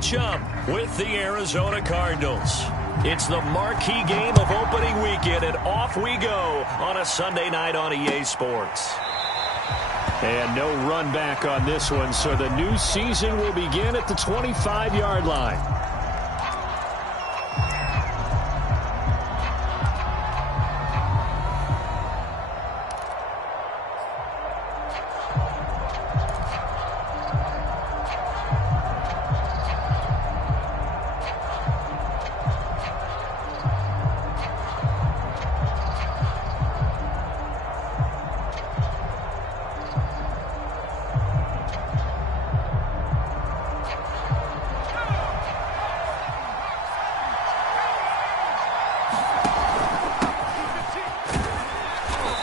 match up with the Arizona Cardinals. It's the marquee game of opening weekend, and off we go on a Sunday night on EA Sports. And no run back on this one, so the new season will begin at the 25-yard line.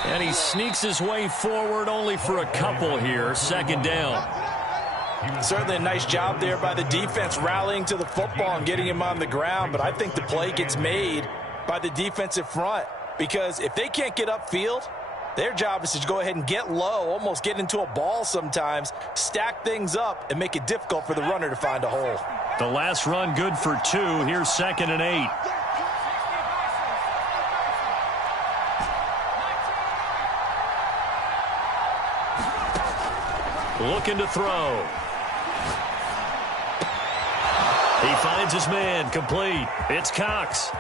And he sneaks his way forward only for a couple here. Second down. Certainly a nice job there by the defense rallying to the football and getting him on the ground. But I think the play gets made by the defensive front, because if they can't get upfield, their job is to go ahead and get low, almost get into a ball sometimes, stack things up, and make it difficult for the runner to find a hole. The last run good for 2. Here's 2nd and 8. Looking to throw. He finds his man, complete. It's Cox.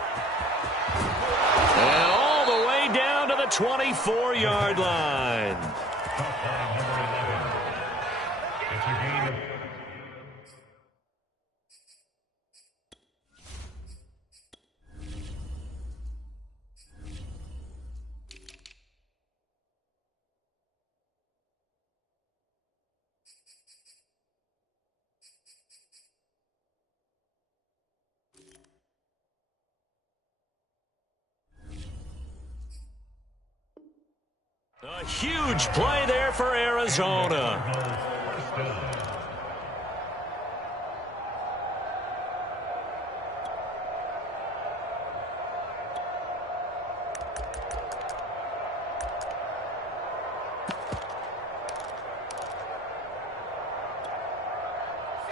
And all the way down to the 24-yard line. A huge play there for Arizona.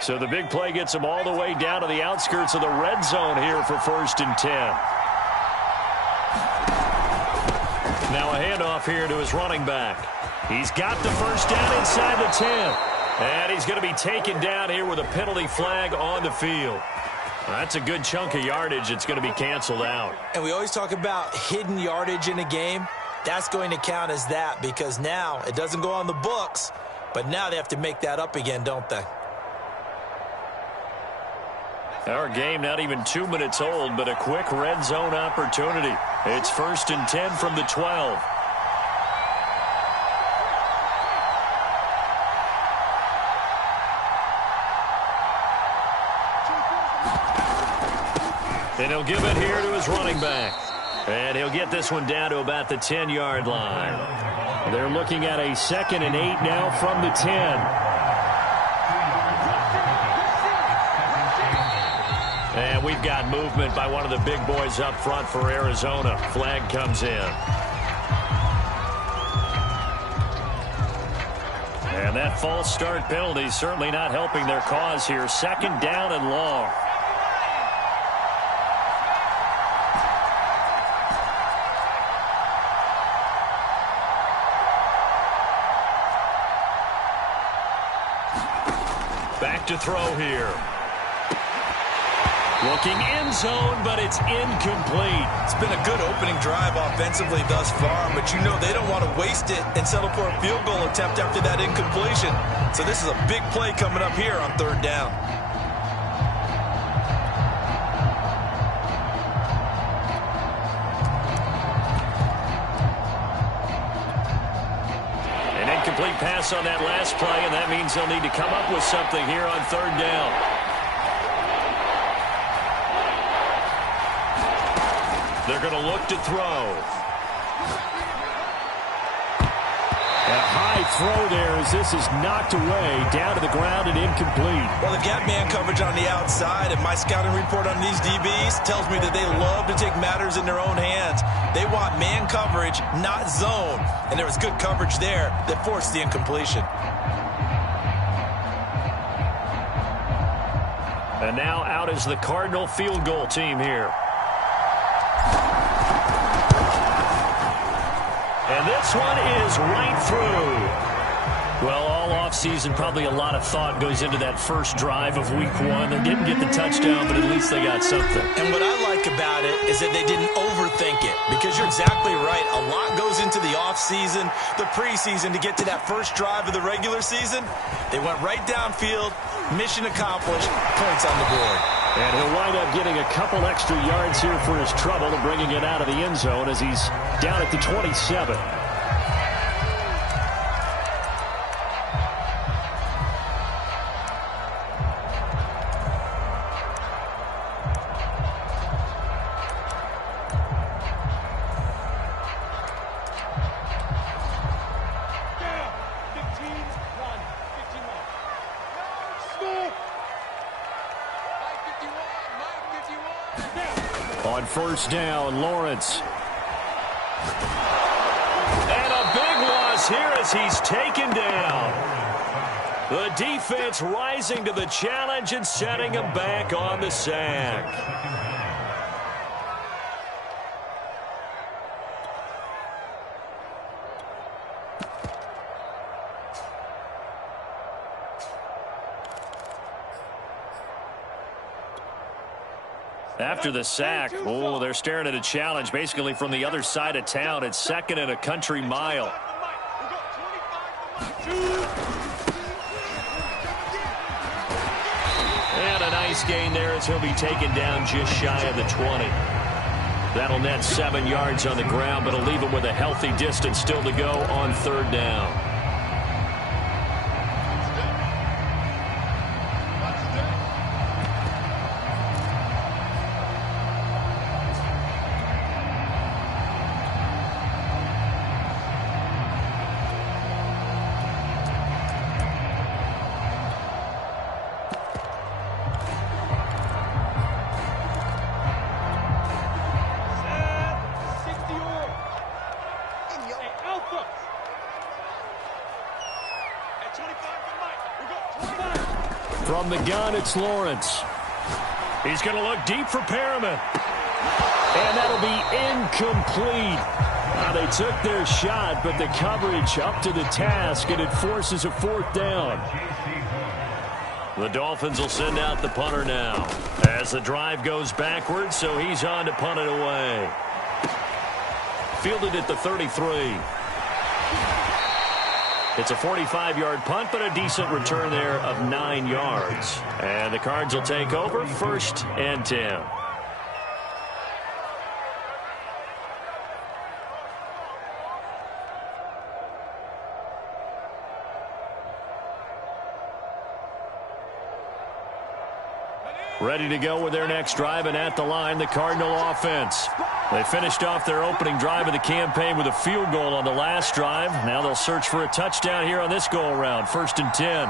So the big play gets him all the way down to the outskirts of the red zone here for 1st and 10. Now a handoff here to his running back. He's got the first down inside the 10. And he's going to be taken down here with a penalty flag on the field. That's a good chunk of yardage. It's going to be canceled out. And we always talk about hidden yardage in a game. That's going to count as that, because now it doesn't go on the books, but now they have to make that up again, don't they? Our game not even 2 minutes old, but a quick red zone opportunity. It's 1st and 10 from the 12. And he'll give it here to his running back. And he'll get this one down to about the 10-yard line. They're looking at a 2nd and 8 now from the 10. And we've got movement by one of the big boys up front for Arizona. Flag comes in. And that false start penalty certainly not helping their cause here. 2nd down and long. Back to throw here. Looking end zone, but it's incomplete. It's been a good opening drive offensively thus far, but you know they don't want to waste it and settle for a field goal attempt after that incompletion. So this is a big play coming up here on 3rd down. An incomplete pass on that last play, and that means they'll need to come up with something here on 3rd down. They're going to look to throw. A high throw there as this is knocked away, down to the ground and incomplete. Well, they've got man coverage on the outside, and my scouting report on these DBs tells me that they love to take matters in their own hands. They want man coverage, not zone. And there was good coverage there that forced the incompletion. And now out is the Cardinal field goal team here. And this one is right through. Well, all offseason, probably a lot of thought goes into that first drive of week 1. They didn't get the touchdown, but at least they got something. And what I like about it is that they didn't overthink it, because you're exactly right. A lot goes into the offseason, the preseason, to get to that first drive of the regular season. They went right downfield, mission accomplished, points on the board. And he'll wind up getting a couple extra yards here for his trouble and bringing it out of the end zone as he's down at the 27. On first down, Lawrence. And a big loss here as he's taken down. The defense rising to the challenge and setting him back on the sack. After the sack, oh, they're staring at a challenge basically from the other side of town. It's second and a country mile. And a nice gain there as he'll be taken down just shy of the 20. That'll net 7 yards on the ground, but it'll leave him with a healthy distance still to go on third down. From the gun, it's Lawrence. He's going to look deep for Perriman. And that'll be incomplete. Now, they took their shot, but the coverage up to the task, and it forces a fourth down. The Dolphins will send out the punter now as the drive goes backwards, so he's on to punt it away. Fielded at the 33. It's a 45-yard punt, but a decent return there of 9 yards. And the Cards will take over, 1st and 10. Ready to go with their next drive, and at the line, the Cardinal offense. They finished off their opening drive of the campaign with a field goal on the last drive. Now they'll search for a touchdown here on this go-around, 1st and 10.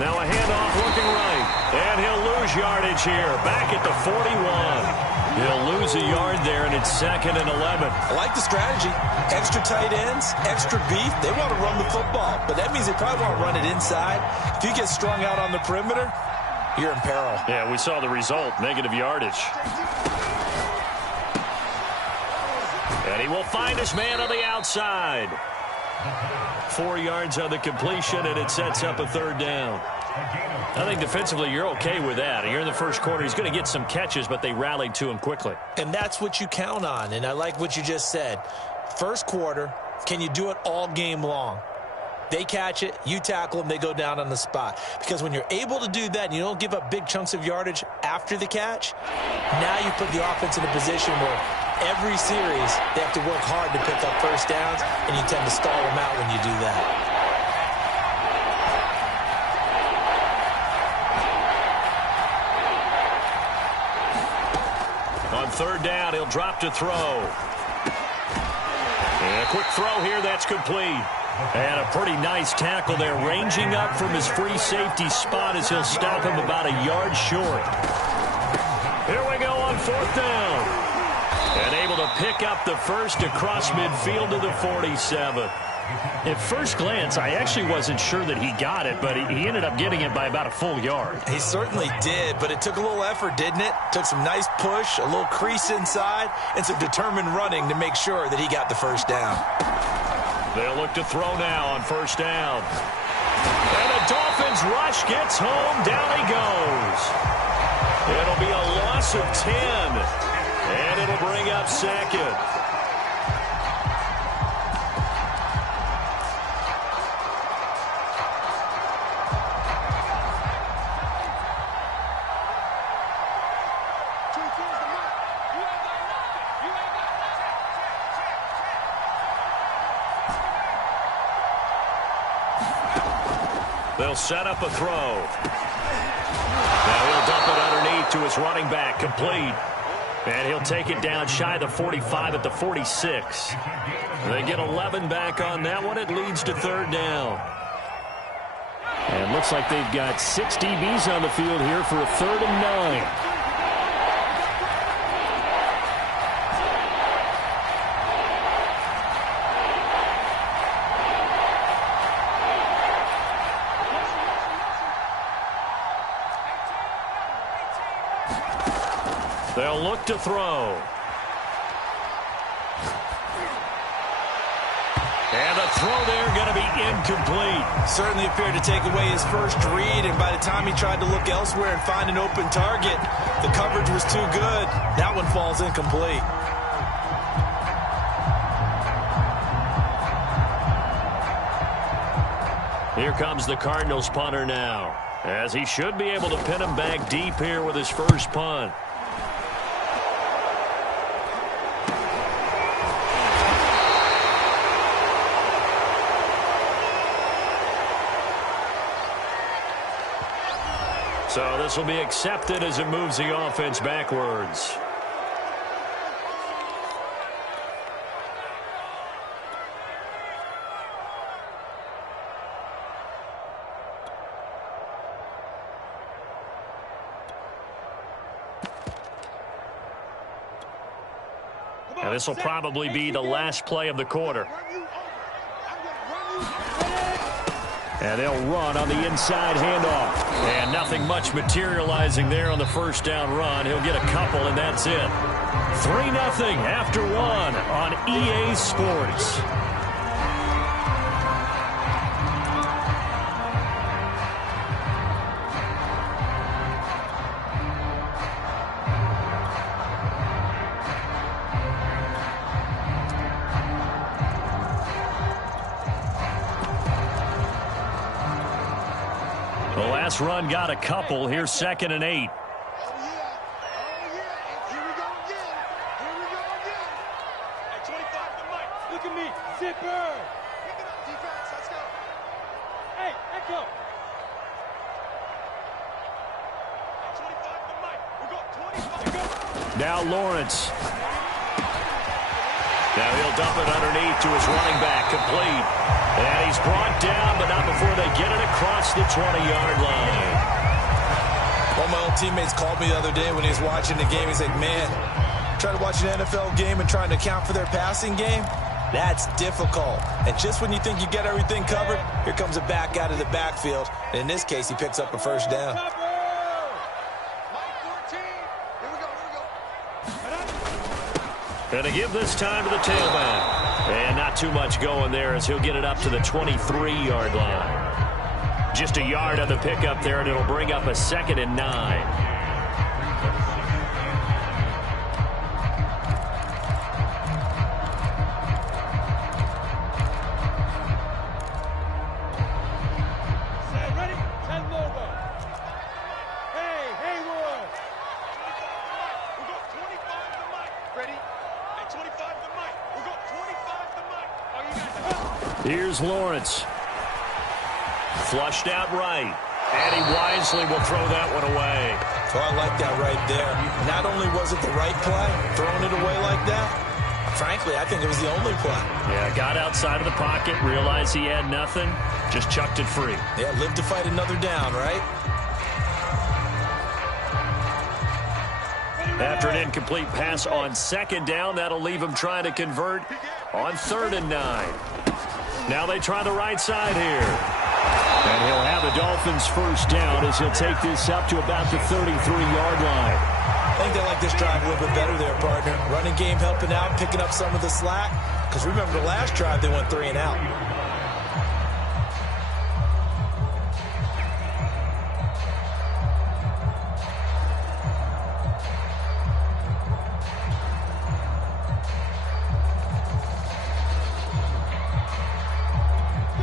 Now a handoff looking right, and he'll lose yardage here, back at the 41. He'll lose a yard there, and it's 2nd and 11. I like the strategy. Extra tight ends, extra beef. They want to run the football, but that means they probably want to run it inside. If you get strung out on the perimeter, you're in peril. Yeah, we saw the result, negative yardage. And he will find his man on the outside. 4 yards on the completion, and it sets up a 3rd down. I think defensively you're okay with that. You're in the first quarter. He's going to get some catches, but they rallied to him quickly. And that's what you count on, and I like what you just said. First quarter, can you do it all game long? They catch it, you tackle them, they go down on the spot. Because when you're able to do that and you don't give up big chunks of yardage after the catch, now you put the offense in a position where every series they have to work hard to pick up first downs, and you tend to stall them out when you do that. On 3rd down, he'll drop to throw. And a quick throw here, that's complete. And a pretty nice tackle there, ranging up from his free safety spot as he'll stop him about a yard short. Here we go on 4th down. And able to pick up the first across midfield to the 47. At first glance, I actually wasn't sure that he got it, but he ended up getting it by about a full yard. He certainly did, but it took a little effort, didn't it? Took some nice push, a little crease inside, and some determined running to make sure that he got the first down. They'll look to throw now on first down. And the Dolphins rush gets home. Down he goes. It'll be a loss of 10, and it'll bring up second. They'll set up a throw. Now he'll dump it underneath to his running back, complete. And he'll take it down shy of the 45 at the 46. They get 11 back on that one. It leads to third down. And looks like they've got 6 DBs on the field here for a 3rd and 9. They'll look to throw. And the throw there going to be incomplete. Certainly appeared to take away his first read, and by the time he tried to look elsewhere and find an open target, the coverage was too good. That one falls incomplete. Here comes the Cardinals punter now, as he should be able to pin him back deep here with his first punt. So this will be accepted as it moves the offense backwards. And this will probably be the last play of the quarter. And they'll run on the inside handoff. And nothing much materializing there on the first down run. He'll get a couple, and that's it. 3-0 after 1 on EA Sports. Run got a couple. Here's 2nd and 8. Oh, yeah. Here we go again. At 25 to Mike. Look at me. Zipper. Pick it up, defense. Let's go. Hey, echo. At 25 to Mike. We got 25. Now Lawrence. Now he'll dump it underneath to his running back, complete. And he's brought down, but not before they get it across the 20-yard line. One of my old teammates called me the other day when he was watching the game. He's like, man, trying to watch an NFL game and trying to account for their passing game, that's difficult. And just when you think you get everything covered, here comes a back out of the backfield. And in this case, he picks up a first down. And to give this time to the tailback. And not too much going there as he'll get it up to the 23-yard line. Just a yard on the pickup there, and it'll bring up a 2nd and 9. Here's Lawrence. Flushed out right. And he wisely will throw that one away. Oh, I like that right there. Not only was it the right play, throwing it away like that, frankly, I think it was the only play. Yeah, got outside of the pocket, realized he had nothing, just chucked it free. Yeah, live to fight another down, right? After an incomplete pass on 2nd down, that'll leave him trying to convert on 3rd and 9. Now they try the right side here. And he'll have the Dolphins first down as he'll take this up to about the 33-yard line. I think they like this drive a little bit better there, partner. Running game helping out, picking up some of the slack. Because remember the last drive, they went 3 and out.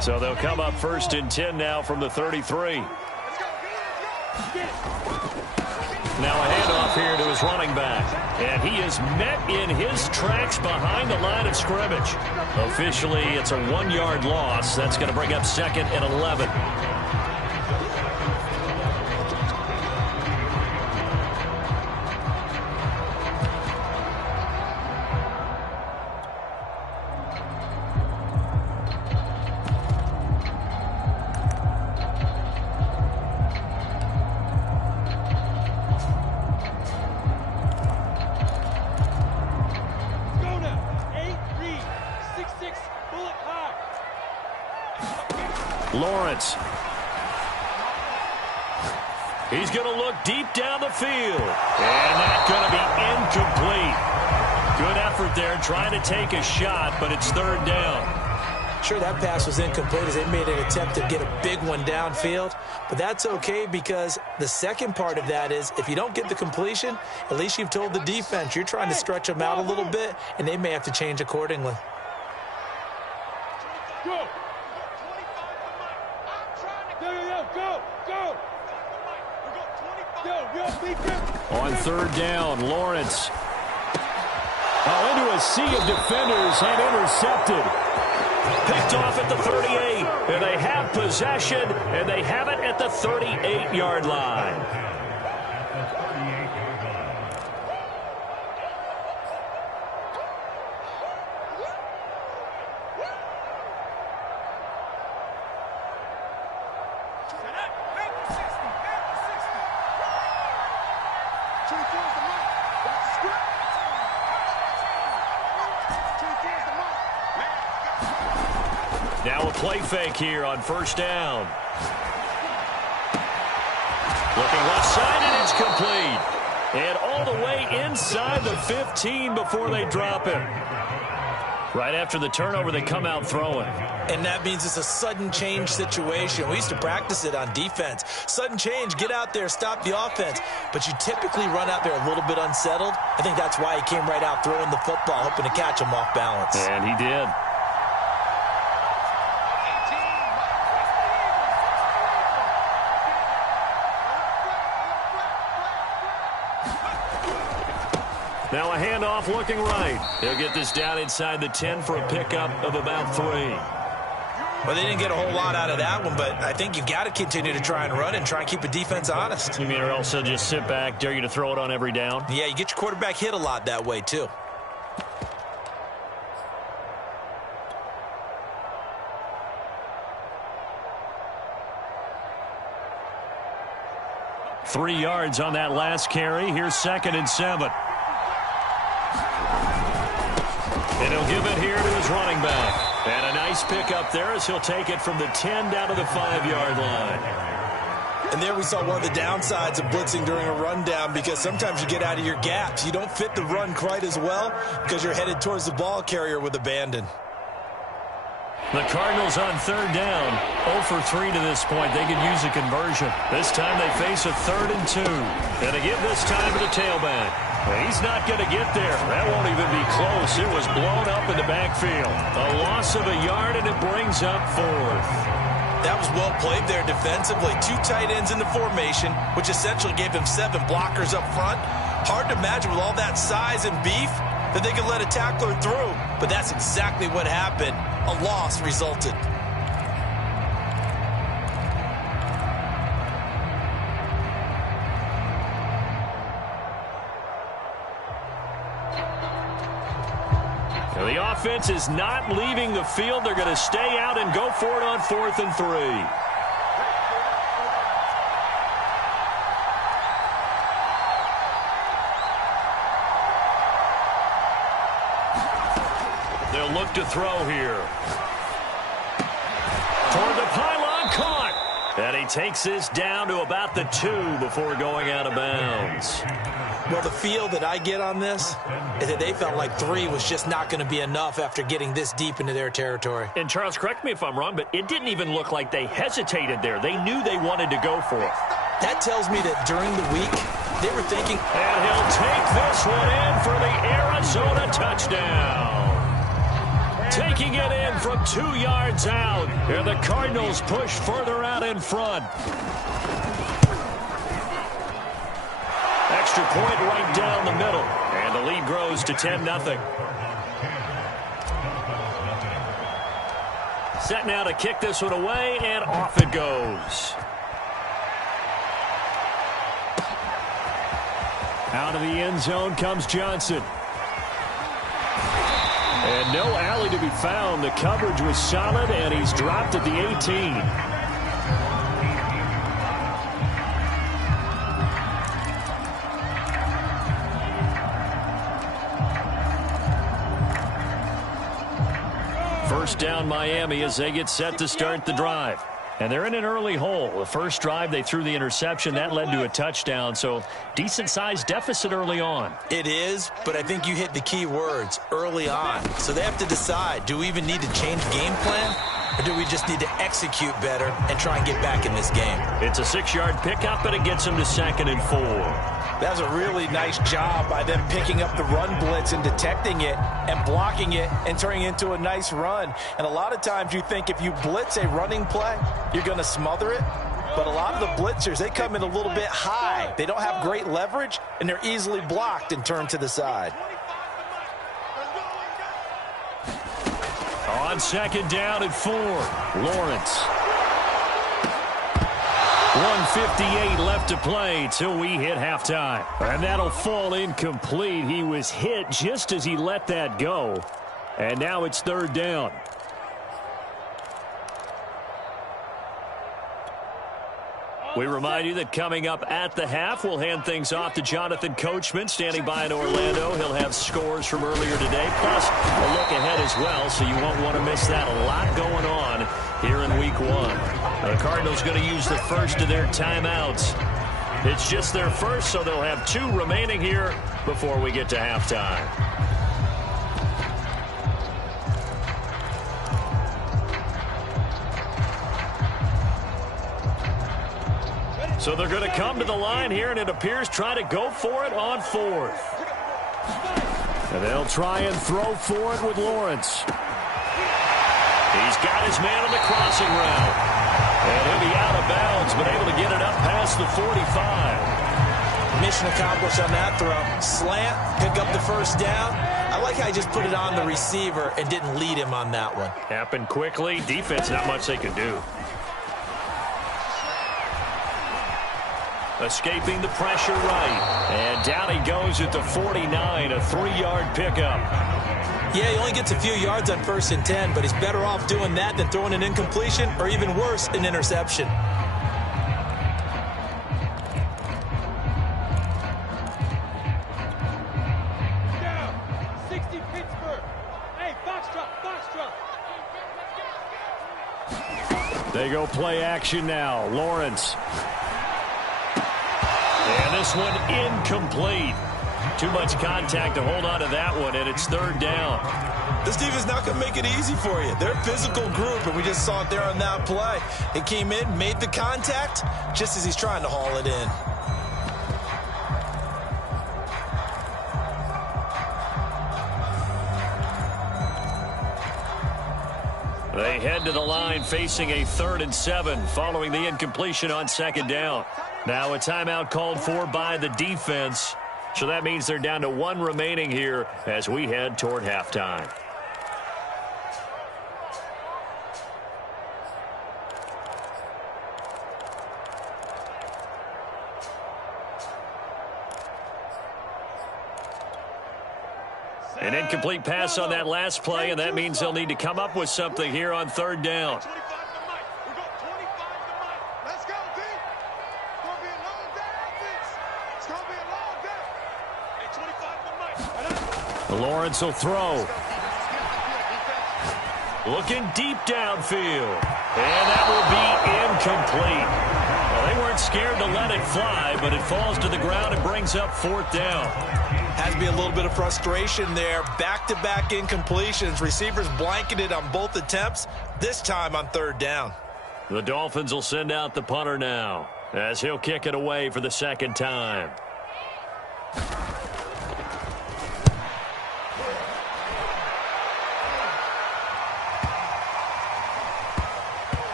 So they'll come up first and 10 now from the 33. Now a handoff here to his running back. And he is met in his tracks behind the line of scrimmage. Officially, it's a 1-yard loss. That's going to bring up 2nd and 11. Lawrence. He's going to look deep down the field. And that's going to be incomplete. Good effort there trying to take a shot, but it's 3rd down. Sure, that pass was incomplete as they made an attempt to get a big one downfield. But that's okay because the second part of that is if you don't get the completion, at least you've told the defense you're trying to stretch them out a little bit, and they may have to change accordingly. Go! On 3rd down, Lawrence. Into a sea of defenders and intercepted. Picked off at the 38. And they have possession, and they have it at the 38-yard line. Now a play fake here on 1st down. Looking left side, and it's complete. And all the way inside the 15 before they drop him. Right after the turnover, they come out throwing. And that means it's a sudden change situation. We used to practice it on defense. Sudden change, get out there, stop the offense. But you typically run out there a little bit unsettled. I think that's why he came right out throwing the football, hoping to catch him off balance. And he did. Now a handoff looking right. He'll get this down inside the 10 for a pickup of about 3. Well, they didn't get a whole lot out of that one, but I think you've got to continue to try and run and try and keep the defense honest. You mean or else they'll just sit back, dare you to throw it on every down? Yeah, you get your quarterback hit a lot that way, too. Three yards on that last carry. Here's 2nd and 7. And he'll give it here to his running back. And a nice pickup there as he'll take it from the 10 down to the 5-yard line. And there we saw one of the downsides of blitzing during a rundown because sometimes you get out of your gaps. You don't fit the run quite as well because you're headed towards the ball carrier with abandon. The Cardinals on 3rd down. 0 for 3 to this point. They could use a conversion. This time they face a 3rd and 2. And they give this time to the tailback. He's not going to get there. That won't even be close. It was blown up in the backfield. A loss of a yard, and it brings up 4th. That was well played there defensively. 2 tight ends in the formation, which essentially gave him 7 blockers up front. Hard to imagine with all that size and beef that they could let a tackler through. But that's exactly what happened. A loss resulted. The offense is not leaving the field. They're going to stay out and go for it on 4th and 3. They'll look to throw here. he takes this down to about the 2 before going out of bounds. Well, the feel that I get on this is that they felt like 3 was just not going to be enough after getting this deep into their territory. And Charles, correct me if I'm wrong, but it didn't even look like they hesitated there. They knew they wanted to go for it. That tells me that during the week, they were thinking... And he'll take this one in for the Arizona touchdown. Taking it in from 2 yards out. And the Cardinals push further out in front. Extra point right down the middle. And the lead grows to 10-0. Set now to kick this one away, and off it goes. Out of the end zone comes Johnson. And no alley to be found. The coverage was solid, and he's dropped at the 18. First down Miami as they get set to start the drive. And they're in an early hole. The first drive, they threw the interception. That led to a touchdown, so decent-sized deficit early on. It is, but I think you hit the key words, early on. So they have to decide, do we even need to change game plan? Or do we just need to execute better and try and get back in this game? It's a 6-yard pickup, and it gets them to 2nd and 4. That was a really nice job by them picking up the run blitz and detecting it and blocking it and turning it into a nice run. And a lot of times you think if you blitz a running play, you're going to smother it. But a lot of the blitzers, they come in a little bit high. They don't have great leverage, and they're easily blocked and turned to the side. On 2nd down and 4, Lawrence. 1:58 left to play till we hit halftime. And that'll fall incomplete. He was hit just as he let that go. And now it's 3rd down. We remind you that coming up at the half, we'll hand things off to Jonathan Coachman, standing by in Orlando. He'll have scores from earlier today, plus a look ahead as well, so you won't want to miss that. A lot going on here in Week 1. The Cardinals going to use the first of their timeouts. It's just their first, so they'll have 2 remaining here before we get to halftime. So they're going to come to the line here, and it appears try to go for it on 4th. And they'll try and throw for it with Lawrence. He's got his man on the crossing route. And he'll be out of bounds, but able to get it up past the 45. Mission accomplished on that throw. Slant, pick up the first down. I like how he just put it on the receiver and didn't lead him on that one. Happened quickly. Defense, not much they could do. Escaping the pressure right. And down he goes at the 49, a 3-yard pickup. Yeah, he only gets a few yards on 1st and 10, but he's better off doing that than throwing an incompletion or even worse, an interception. Down. 60 Pittsburgh. Hey, box drop. They go play action now. Lawrence. And this one incomplete. Too much contact to hold on to that one, and it's 3rd down. This defense is not going to make it easy for you. They're a physical group, and we just saw it there on that play. It came in, made the contact, just as he's trying to haul it in. They head to the line facing a 3rd and 7 following the incompletion on 2nd down. Now a timeout called for by the defense. So that means they're down to 1 remaining here as we head toward halftime. An incomplete pass on that last play, and that means they'll need to come up with something here on 3rd down. Lawrence will throw. Looking deep downfield. And that will be incomplete. let it fly, but it falls to the ground and brings up 4th down. Has to be a little bit of frustration there. Back-to-back incompletions. Receivers blanketed on both attempts, this time on 3rd down. The Dolphins will send out the punter now, as he'll kick it away for the 2nd time.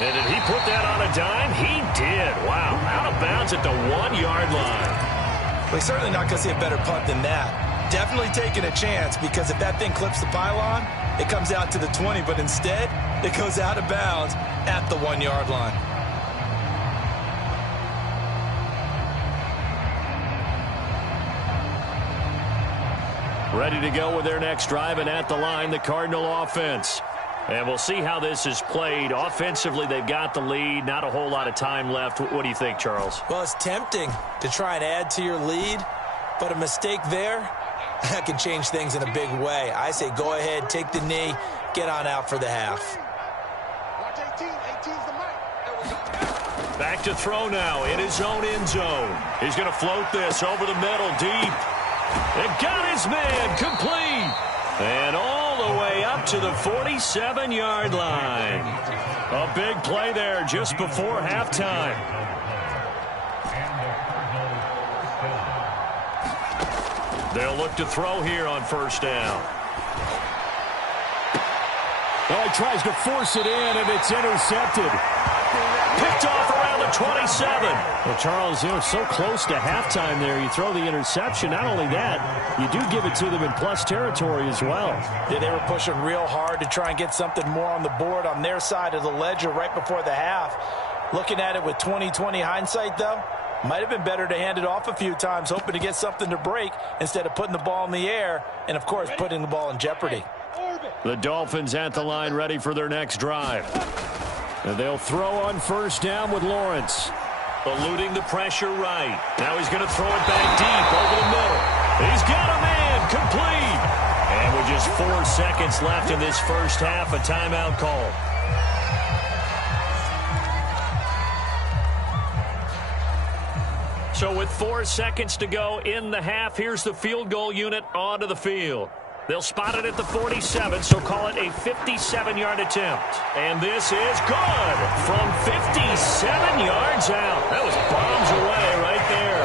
And did he put that on a dime? He did. Wow. Out of bounds at the 1-yard line. Well, he's certainly not going to see a better punt than that. Definitely taking a chance, because if that thing clips the pylon, it comes out to the 20, but instead it goes out of bounds at the 1-yard line. Ready to go with their next drive, and at the line, the Cardinal offense. And we'll see how this is played. Offensively, they've got the lead. Not a whole lot of time left. What do you think, Charles? Well, it's tempting to try and add to your lead, but a mistake there, that can change things in a big way. I say go ahead, take the knee, get on out for the half. Watch 18. 18's the mic. There we go. Back to throw now in his own end zone. He's going to float this over the middle, deep. It got his man, complete. And all the way up to the 47-yard line. A big play there just before halftime. They'll look to throw here on 1st down. Well, he tries to force it in, and it's intercepted. Picked off around the 27. Well, Charles, they were so close to halftime there. You throw the interception. Not only that, you do give it to them in plus territory as well. Yeah, they were pushing real hard to try and get something more on the board on their side of the ledger right before the half. Looking at it with 20/20 hindsight, though, might have been better to hand it off a few times, hoping to get something to break instead of putting the ball in the air and, of course, putting the ball in jeopardy. The Dolphins at the line, ready for their next drive. And they'll throw on 1st down with Lawrence. Eluding the pressure right. Now he's going to throw it back deep over the middle. He's got a man, complete. And with just 4 seconds left in this first half, a timeout call. So with 4 seconds to go in the half, here's the field goal unit onto the field. They'll spot it at the 47, so call it a 57-yard attempt. And this is good from 57 yards out. That was bombs away right there.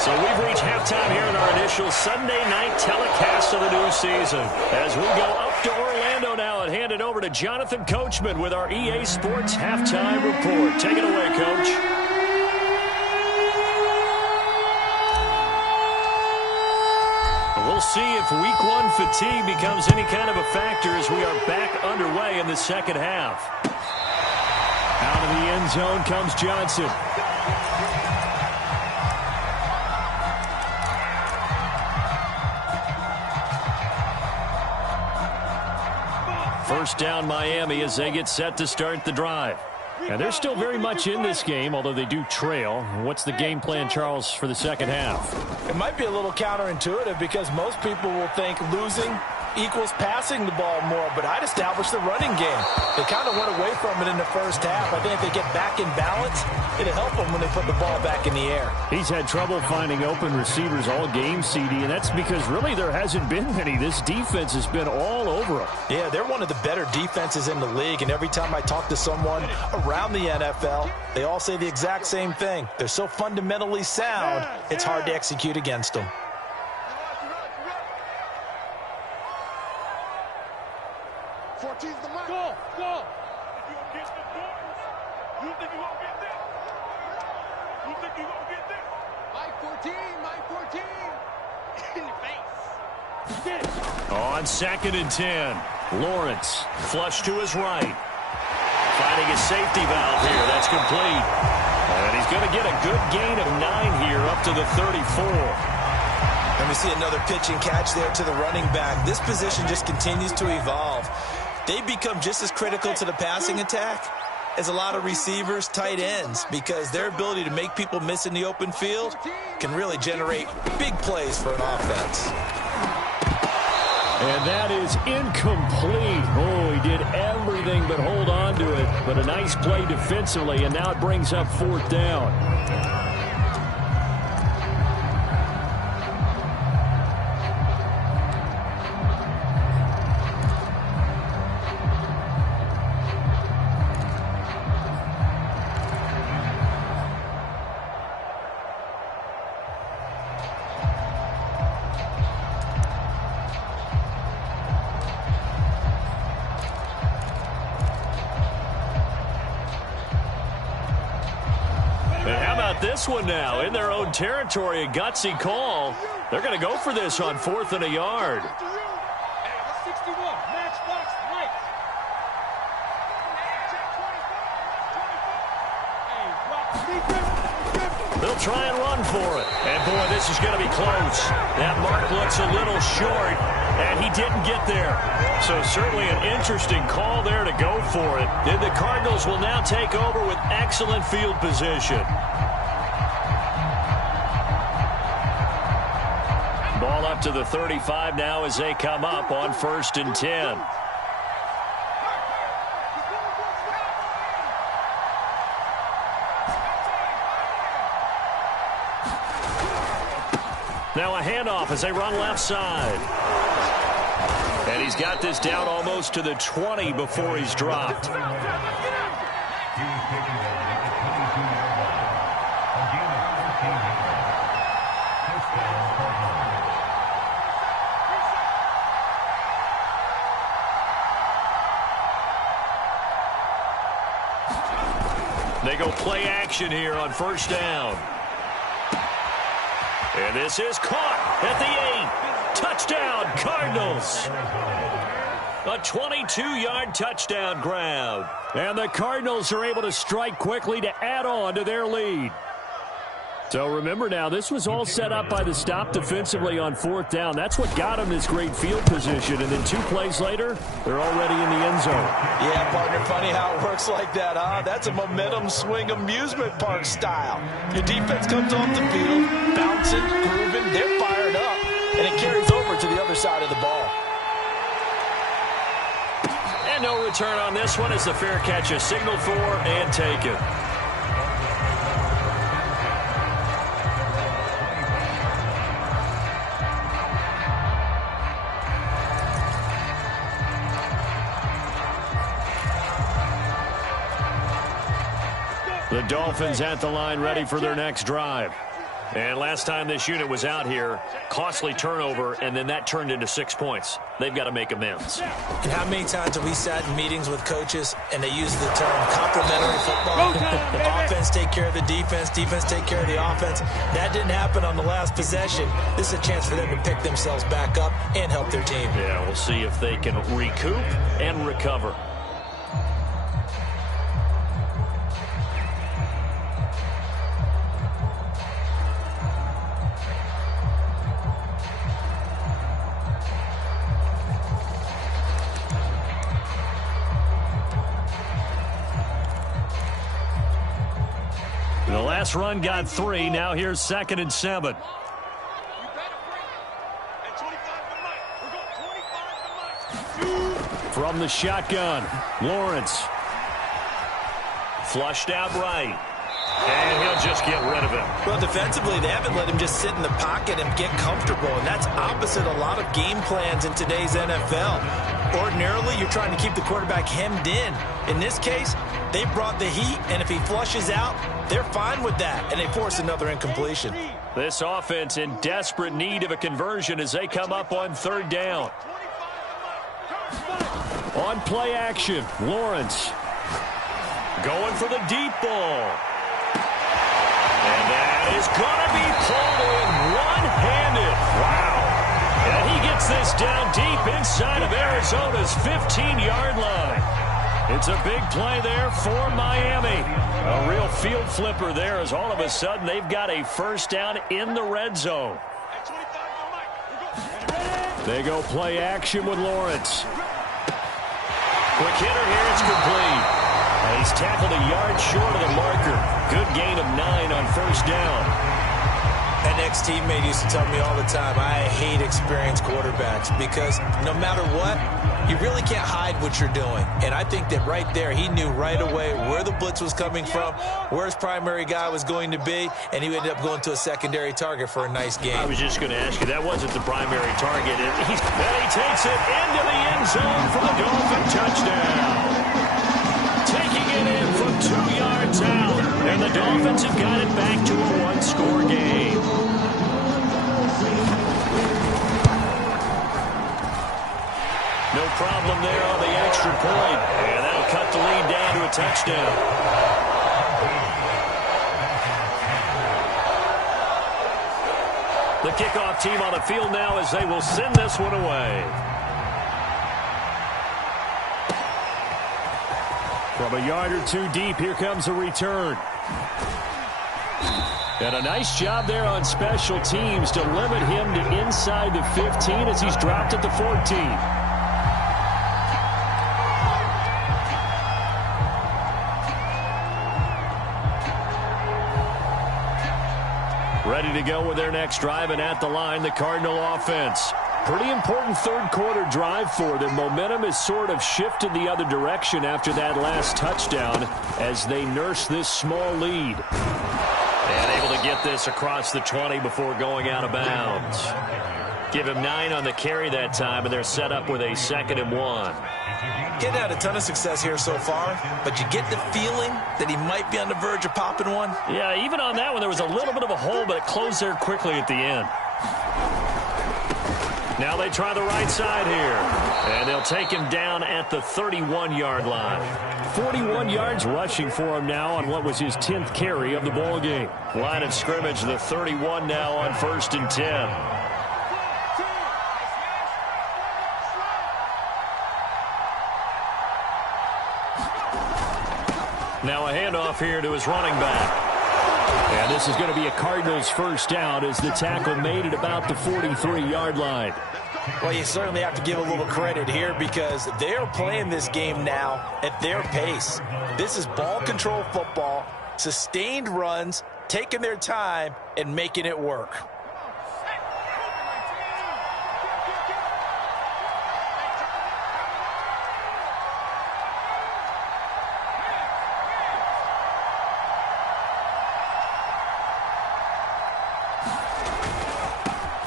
So we've reached halftime here in our initial Sunday night telecast of the new season. As we go up to Orlando now and hand it over to Jonathan Coachman with our EA Sports Halftime Report. Take it away, Coach. We'll see if week 1 fatigue becomes any kind of a factor as we are back underway in the second half. Out of the end zone comes Johnson. First down Miami as they get set to start the drive. And they're still very much in this game, although they do trail. What's the game plan, Charles, for the second half? It might be a little counterintuitive because most people will think losing equals passing the ball more, but I'd establish the running game. They kind of went away from it in the first half. I think if they get back in balance, it'll help them when they put the ball back in the air. He's had trouble finding open receivers all game, CD, and that's because really there hasn't been many. This defense has been all over them. Yeah, they're one of the better defenses in the league, and every time I talk to someone around the NFL, they all say the exact same thing. They're so fundamentally sound, it's hard to execute against them. Go, go. You gonna get the points? You think you gonna get this? You think you gonna get this? Mike 14, Mike 14. In the face. Get it. On 2nd and 10, Lawrence flush to his right. Finding a safety valve here. That's complete. And he's going to get a good gain of 9 here up to the 34. And we see another pitch and catch there to the running back. This position just continues to evolve. They become just as critical to the passing attack as a lot of receivers, tight ends, because their ability to make people miss in the open field can really generate big plays for an offense. And that is incomplete. Oh, he did everything but hold on to it. but a nice play defensively, and now it brings up 4th down. This one now in their own territory, a gutsy call. They're going to go for this on 4th and a yard. They'll try and run for it. And boy, this is going to be close. That mark looks a little short, and he didn't get there. So certainly an interesting call there to go for it. And the Cardinals will now take over with excellent field position. Ball up to the 35 now as they come up on 1st and 10. Now a handoff as they run left side. And he's got this down almost to the 20 before he's dropped. They go play action here on 1st down. And this is caught at the 8. Touchdown, Cardinals. A 22-yard touchdown grab. And the Cardinals are able to strike quickly to add on to their lead. So remember now, this was all set up by the stop defensively on 4th down. That's what got them this great field position. And then 2 plays later, they're already in the end zone. Yeah, partner, funny how it works like that, huh? That's a momentum swing amusement park style. Your defense comes off the field, bouncing, grooving, they're fired up, and it carries over to the other side of the ball. And no return on this one as the fair catch is signaled for and taken. The Dolphins at the line ready for their next drive. And last time this unit was out here, costly turnover, and then that turned into 6 points. They've got to make amends. And how many times have we sat in meetings with coaches and they use the term complementary football? Offense take care of the defense, defense take care of the offense. That didn't happen on the last possession. This is a chance for them to pick themselves back up and help their team. Yeah, we'll see if they can recoup and recover. The last run got 3. Now here's 2nd and 7. From the shotgun, Lawrence. Flushed out right. And he'll just get rid of it. Well, defensively, they haven't let him just sit in the pocket and get comfortable, and that's opposite a lot of game plans in today's NFL. Ordinarily, you're trying to keep the quarterback hemmed in. In this case, they brought the heat, and if he flushes out, they're fine with that, and they force another incompletion. This offense in desperate need of a conversion as they come up on 3rd down. On play action, Lawrence. Going for the deep ball. And that is going to be pulled in one-handed. Wow. And he gets this down deep inside of Arizona's 15-yard line. It's a big play there for Miami. A real field flipper there as all of a sudden they've got a 1st down in the red zone. They go play action with Lawrence. Quick hitter here, it's complete. And he's tackled a yard short of the marker. Good gain of 9 on 1st down. And next teammate used to tell me all the time, I hate experienced quarterbacks because no matter what, you really can't hide what you're doing. And I think that right there, he knew right away where the blitz was coming from, where his primary guy was going to be, and he ended up going to a secondary target for a nice game. I was just going to ask you, that wasn't the primary target. And he takes it into the end zone for the Dolphin touchdown. Taking it in from 2 yards out. And the Dolphins have got it back to a one-score game. No problem there on the extra point. And that'll cut the lead down to a touchdown. The kickoff team on the field now as they will send this one away. From a yard or two deep, here comes a return. And a nice job there on special teams to limit him to inside the 15 as he's dropped at the 14. Ready to go with their next drive, and at the line, the Cardinal offense. Pretty important third-quarter drive for them. Momentum has sort of shifted the other direction after that last touchdown as they nurse this small lead. And able to get this across the 20 before going out of bounds. Give him 9 on the carry that time, and they're set up with a 2nd and 1. Getting had a ton of success here so far, but you get the feeling that he might be on the verge of popping one. Yeah, even on that one, there was a little bit of a hole, but it closed there quickly at the end. Now they try the right side here, and they'll take him down at the 31-yard line. 41 yards rushing for him now on what was his 10th carry of the ball game. Line of scrimmage, the 31 now on 1st and 10. Now a handoff here to his running back. And this is going to be a Cardinals first down as the tackle made it about the 43-yard line. Well, you certainly have to give a little credit here because they're playing this game now at their pace. This is ball control football, sustained runs, taking their time, and making it work.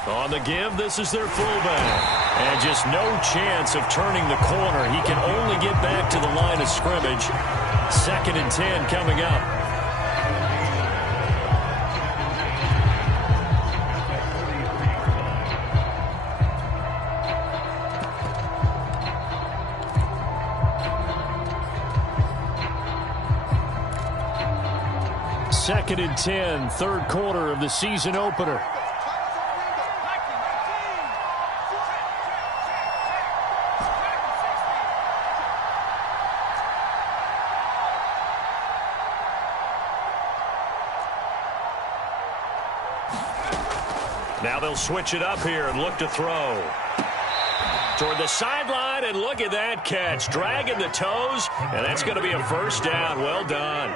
On the give, this is their fullback. And just no chance of turning the corner. He can only get back to the line of scrimmage. 2nd and 10 coming up. Second and 10, third quarter of the season opener. Now they'll switch it up here and look to throw. Toward the sideline, and look at that catch. Dragging the toes, and that's going to be a first down. Well done.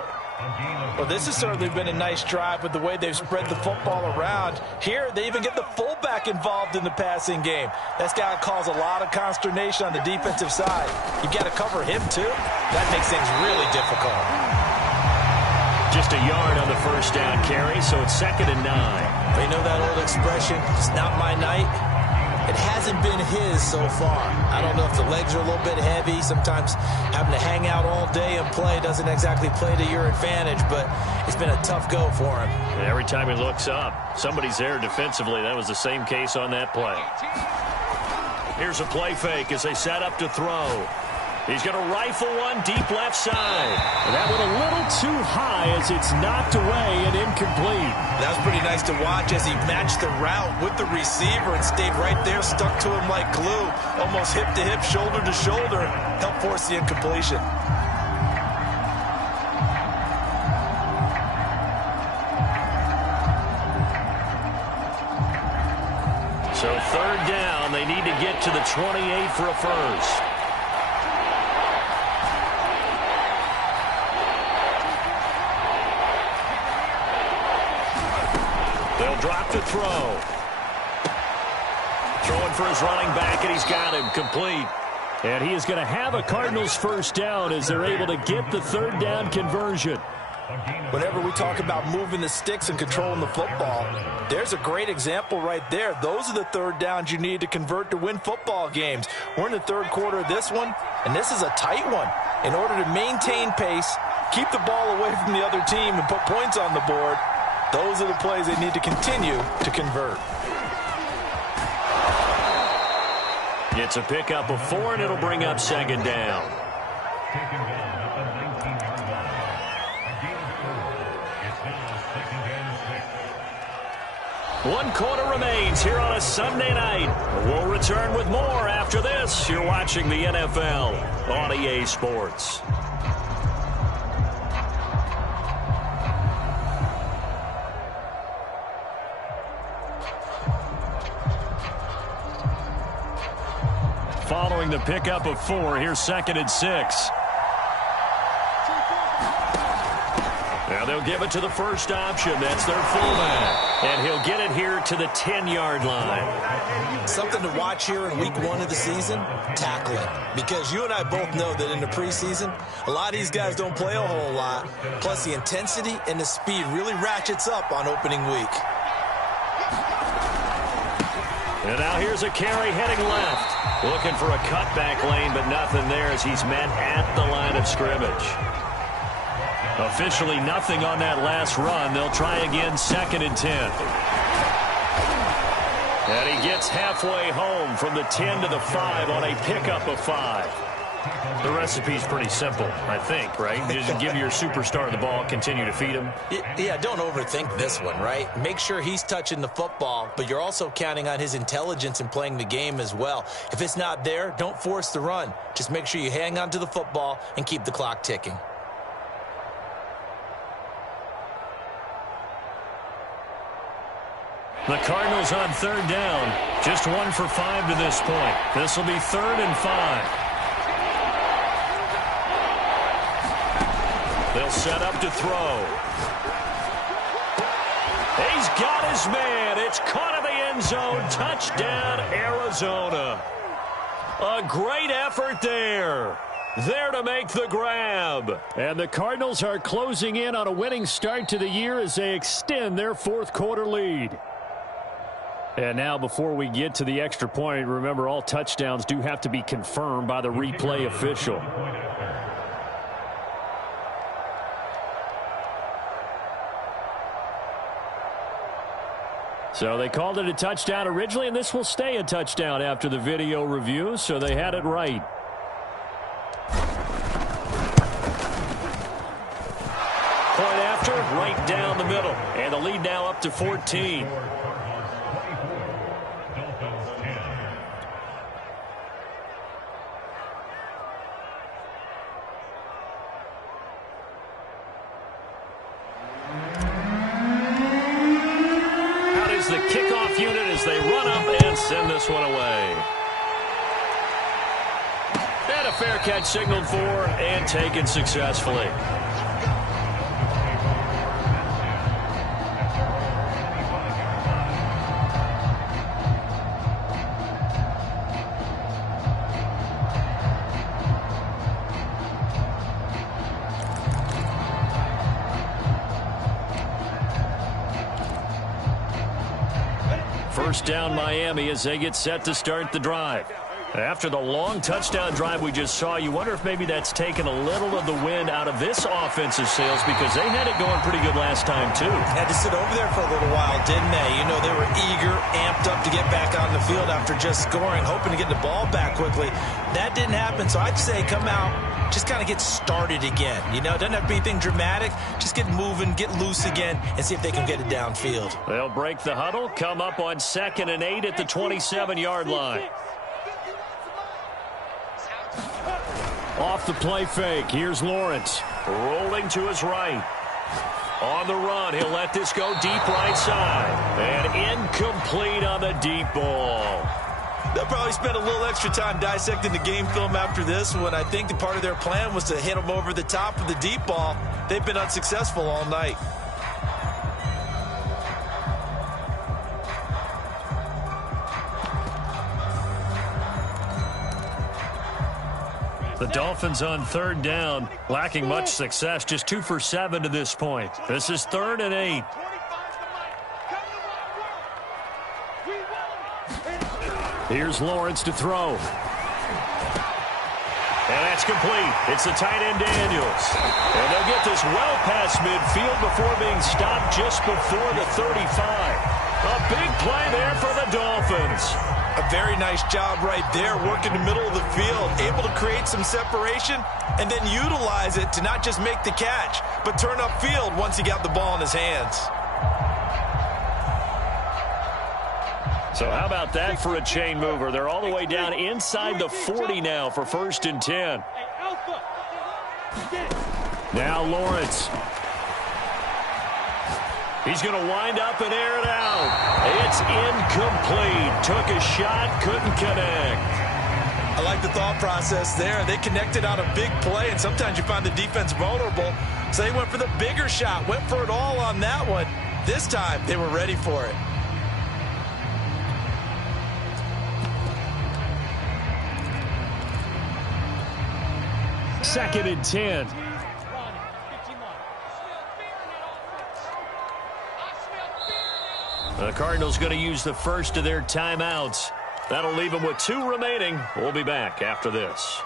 Well, this has certainly been a nice drive with the way they've spread the football around. Here, they even get the fullback involved in the passing game. That's got to cause a lot of consternation on the defensive side. You've got to cover him, too. That makes things really difficult. Just a yard on the first down carry, so it's 2nd and 9. You know that old expression, it's not my night? It hasn't been his so far. I don't know if the legs are a little bit heavy. Sometimes having to hang out all day and play doesn't exactly play to your advantage, but it's been a tough go for him. And every time he looks up, somebody's there defensively. That was the same case on that play. Here's a play fake as they set up to throw. He's going to rifle one deep left side. And that went a little too high as it's knocked away and incomplete. That was pretty nice to watch as he matched the route with the receiver and stayed right there, stuck to him like glue, almost hip to hip, shoulder to shoulder, helped force the incompletion. So 3rd down, they need to get to the 28 for a first. They'll drop to throw. Throwing for his running back, and he's got him complete. And he is going to have a Cardinals first down as they're able to get the third down conversion. Whenever we talk about moving the sticks and controlling the football, there's a great example right there. Those are the third downs you need to convert to win football games. We're in the third quarter of this one, and this is a tight one. In order to maintain pace, keep the ball away from the other team, and put points on the board, those are the plays they need to continue to convert. It's a pickup of 4, and it'll bring up second down. One quarter remains here on a Sunday night. We'll return with more after this. You're watching the NFL on EA Sports. Following the pickup of 4, here's 2nd and 6. Now they'll give it to the first option. That's their fullback. And he'll get it here to the 10-yard line. Something to watch here in week 1 of the season, tackling. Because you and I both know that in the preseason, a lot of these guys don't play a whole lot. Plus the intensity and the speed really ratchets up on opening week. And now here's a carry heading left. Looking for a cutback lane, but nothing there as he's met at the line of scrimmage. Officially nothing on that last run. They'll try again, 2nd and 10. And he gets halfway home from the 10 to the 5 on a pickup of 5. The recipe's pretty simple, I think, right? Just give your superstar the ball, continue to feed him. Yeah, don't overthink this one, right? Make sure he's touching the football, but you're also counting on his intelligence in playing the game as well. If it's not there, don't force the run. Just make sure you hang on to the football and keep the clock ticking. The Cardinals on third down. Just 1 for 5 to this point. This will be 3rd and 5. They'll set up to throw. He's got his man. It's caught in the end zone. Touchdown, Arizona. A great effort there. There to make the grab. And the Cardinals are closing in on a winning start to the year as they extend their 4th quarter lead. And now before we get to the extra point, remember all touchdowns do have to be confirmed by the replay official. So they called it a touchdown originally, and this will stay a touchdown after the video review, so they had it right. Point after, right down the middle. And the lead now up to 14. The kickoff unit as they run up and send this one away. And a fair catch signaled for and taken successfully. First down Miami as they get set to start the drive. After the long touchdown drive we just saw, you wonder if maybe that's taken a little of the wind out of this offensive sails because they had it going pretty good last time too. Had to sit over there for a little while, didn't they? You know, they were eager, amped up to get back on the field after just scoring, hoping to get the ball back quickly. That didn't happen, so I'd say come out, just kind of get started again. You know, it doesn't have to be anything dramatic. Just get moving, get loose again, and see if they can get it downfield. They'll break the huddle, come up on 2nd and 8 at the 27-yard line. Off the play fake, here's Lawrence. Rolling to his right. On the run, he'll let this go deep right side. And incomplete on the deep ball. They'll probably spend a little extra time dissecting the game film after this one. I think the part of their plan was to hit them over the top of the deep ball. They've been unsuccessful all night. The Dolphins on third down, lacking much success, just 2 for 7 to this point. This is 3rd and 8. Here's Lawrence to throw. And that's complete. It's the tight end Daniels. And they'll get this well past midfield before being stopped just before the 35. A big play there for the Dolphins. A very nice job right there, working the middle of the field, able to create some separation and then utilize it to not just make the catch, but turn upfield once he got the ball in his hands. So how about that for a chain mover? They're all the way down inside the 40 now for 1st and 10. Now Lawrence. He's going to wind up and air it out. It's incomplete. Took a shot, couldn't connect. I like the thought process there. They connected on a big play, and sometimes you find the defense vulnerable. So they went for the bigger shot, went for it all on that one. This time, they were ready for it. Second and 10. The Cardinals going to use the first of their timeouts. That'll leave them with 2 remaining. We'll be back after this.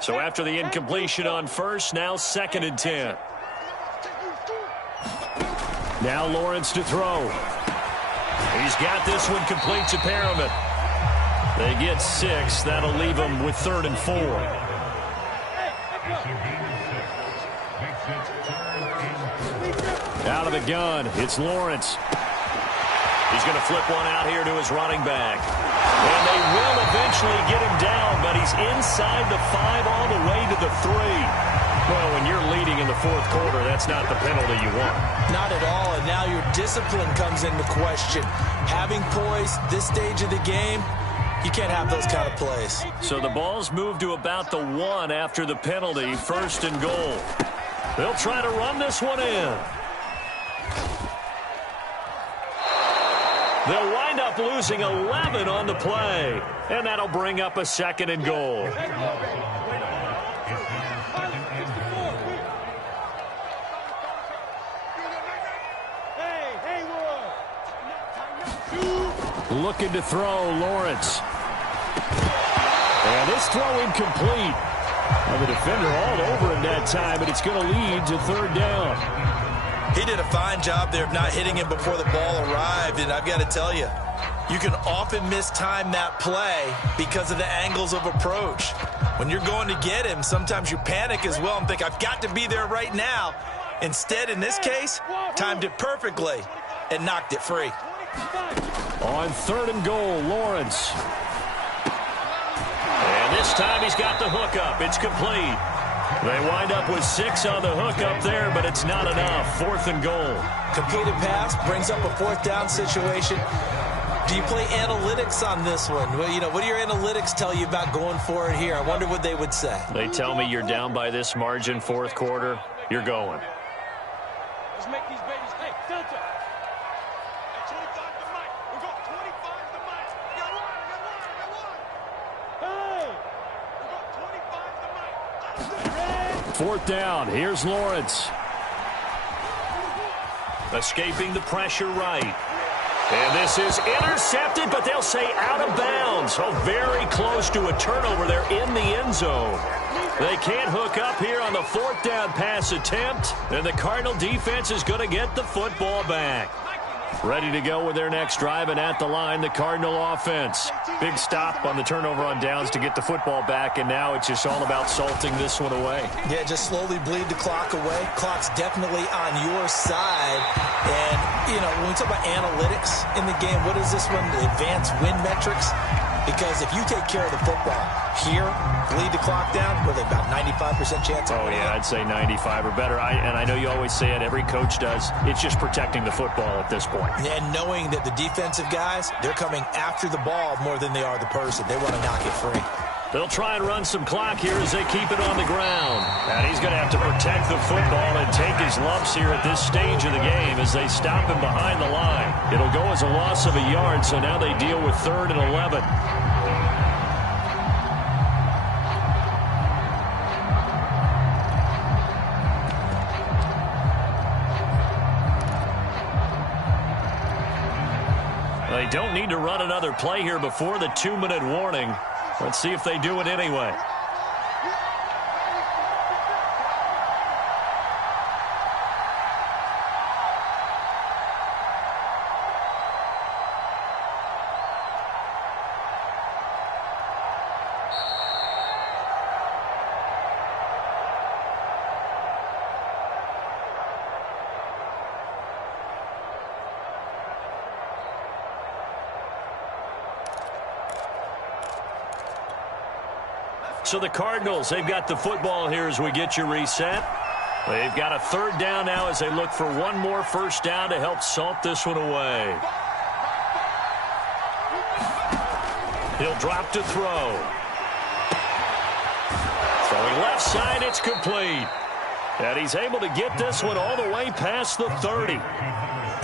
So after the incompletion on first, now 2nd and 10. Now Lawrence to throw. He's got this one complete to Perriman. They get 6. That'll leave them with 3rd and 4. Out of the gun, it's Lawrence. He's going to flip one out here to his running back. And they will eventually get him down, but he's inside the 5 all the way to the 3. Well, when you're leading in the 4th quarter, that's not the penalty you want. Not at all, and now your discipline comes into question. Having poise this stage of the game, you can't have those kind of plays. So the ball's moved to about the 1 after the penalty, 1st and goal. They'll try to run this one in. They'll wind up losing 11 on the play, and that'll bring up a 2nd and goal. Looking to throw, Lawrence. And this throw incomplete. Well, the defender all over him that time, but it's going to lead to 3rd down. He did a fine job there of not hitting him before the ball arrived, and I've got to tell you, you can often mistime that play because of the angles of approach. When you're going to get him, sometimes you panic as well and think, I've got to be there right now. Instead, in this case, timed it perfectly and knocked it free. On 3rd and goal, Lawrence. And this time he's got the hookup. It's complete. They wind up with 6 on the hookup there, but it's not enough. 4th and goal. Completed pass brings up a 4th down situation. Do you play analytics on this one? Well, you know, what do your analytics tell you about going for it here? I wonder what they would say. They tell me you're down by this margin, 4th quarter. You're going. Let's make these babies. Hey, Delta. Hey, 25 to Mike. We got 25 to Mike. I got one. Hey. We got 25 to Mike. 4th down. Here's Lawrence. Escaping the pressure right. And this is intercepted, but they'll say out of bounds. So very close to a turnover there in the end zone. They can't hook up here on the 4th down pass attempt, and the Cardinal defense is going to get the football back. Ready to go with their next drive, and at the line, the Cardinal offense. Big stop on the turnover on downs to get the football back, and now it's just all about salting this one away. Yeah, just slowly bleed the clock away. Clock's definitely on your side. And, you know, when we talk about analytics in the game, what is this one? The advanced win metrics? Because if you take care of the football here, bleed the clock down, with about 95% chance of winning. Oh, yeah, I'd say 95 or better. And I know you always say it, every coach does. It's just protecting the football at this point. And knowing that the defensive guys, they're coming after the ball more than they are the person. They want to knock it free. They'll try and run some clock here as they keep it on the ground. And he's going to have to protect the football and take his lumps here at this stage of the game as they stop him behind the line. It'll go as a loss of a yard, so now they deal with 3rd and 11. They don't need to run another play here before the 2-minute warning. Let's see if they do it anyway. So the Cardinals, they've got the football here as we get you reset. They've got a 3rd down now as they look for one more first down to help salt this one away. He'll drop to throw. Throwing left side, it's complete. And he's able to get this one all the way past the 30.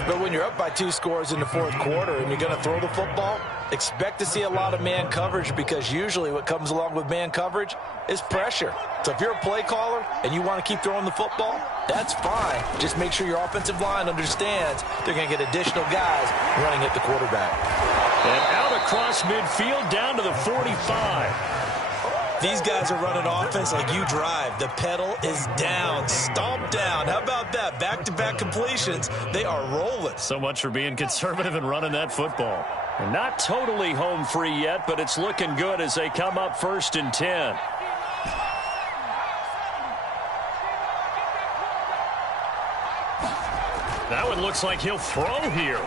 But when you're up by 2 scores in the 4th quarter and you're going to throw the football, expect to see a lot of man coverage, because usually what comes along with man coverage is pressure. So if you're a play caller and you want to keep throwing the football, that's fine. Just make sure your offensive line understands they're going to get additional guys running at the quarterback. And out across midfield down to the 45. These guys are running offense like you drive. The pedal is down, stomp down. How about that? Back-to-back completions. They are rolling. So much for being conservative and running that football. And not totally home free yet, but it's looking good as they come up 1st and 10. That one looks like he'll throw here.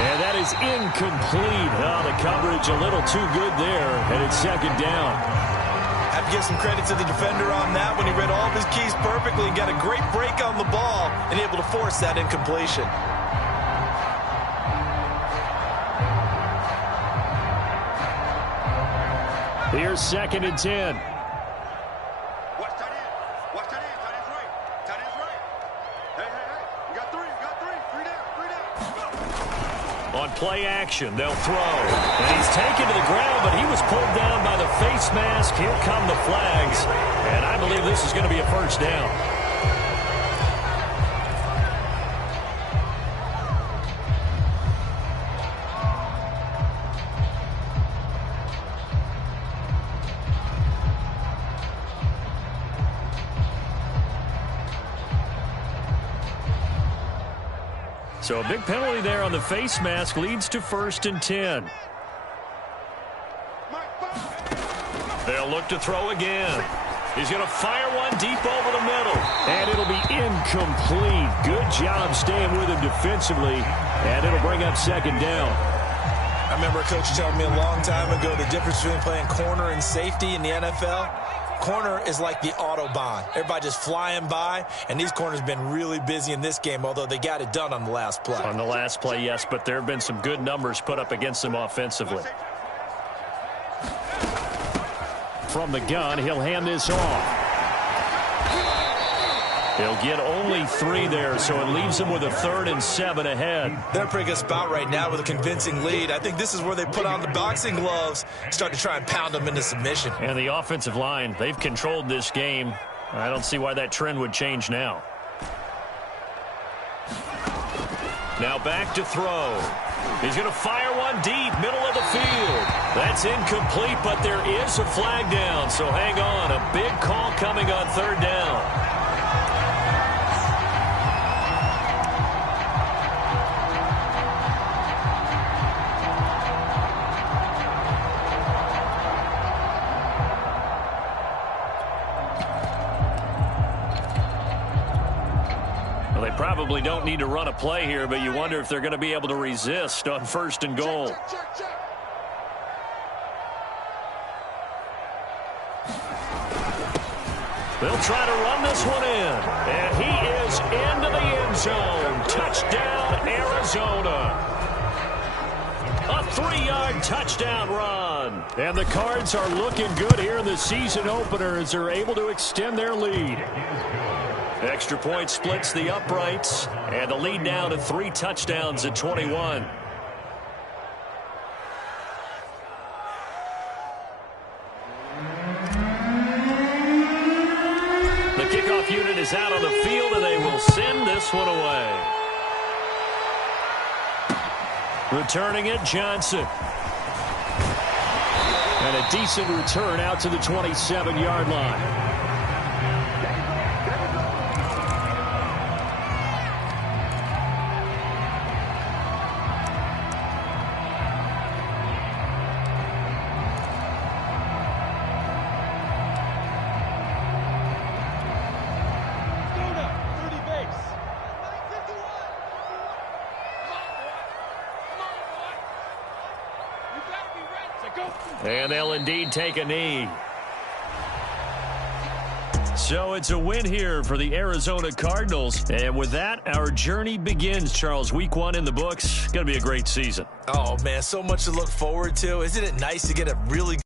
And that is incomplete. Oh, the coverage a little too good there, and it's 2nd down. I have to give some credit to the defender on that when he read all of his keys perfectly and got a great break on the ball and able to force that incompletion. Here's 2nd and 10. Watch tight end. Watch tight end. Tight end's right. Tight end's right. Hey, hey, hey. You got 3. You got 3. 3 down. 3 down. On play action, they'll throw. And he's taken to the ground, but he was pulled down by the face mask. Here come the flags. And I believe this is going to be a first down. So a big penalty there on the face mask leads to 1st and 10. They'll look to throw again. He's going to fire one deep over the middle. And it'll be incomplete. Good job staying with him defensively. And it'll bring up 2nd down. I remember a coach telling me a long time ago the difference between playing corner and safety in the NFL. Corner is like the Autobahn. Everybody just flying by, and these corners have been really busy in this game, although they got it done on the last play. On the last play, yes, but there have been some good numbers put up against them offensively. From the gun, he'll hand this off. He'll get only 3 there, so it leaves him with a 3rd and 7 ahead. They're in a pretty good spot right now with a convincing lead. I think this is where they put on the boxing gloves, start to try and pound them into submission. And the offensive line, they've controlled this game. I don't see why that trend would change now. Now back to throw. He's going to fire one deep, middle of the field. That's incomplete, but there is a flag down, so hang on. A big call coming on 3rd down. They probably don't need to run a play here, but you wonder if they're going to be able to resist on 1st and goal. They'll try to run this one in, and he is into the end zone. Touchdown, Arizona. A 3-yard touchdown run. run. And the Cards are looking good here in the season opener as they're able to extend their lead. Extra point splits the uprights, and the lead now to 3 touchdowns at 21. The kickoff unit is out on the field, and they will send this one away. Returning it, Johnson. And a decent return out to the 27-yard line. And they'll indeed take a knee. So it's a win here for the Arizona Cardinals. And with that, our journey begins, Charles. Week 1 in the books. Going to be a great season. Oh, man, so much to look forward to. Isn't it nice to get a really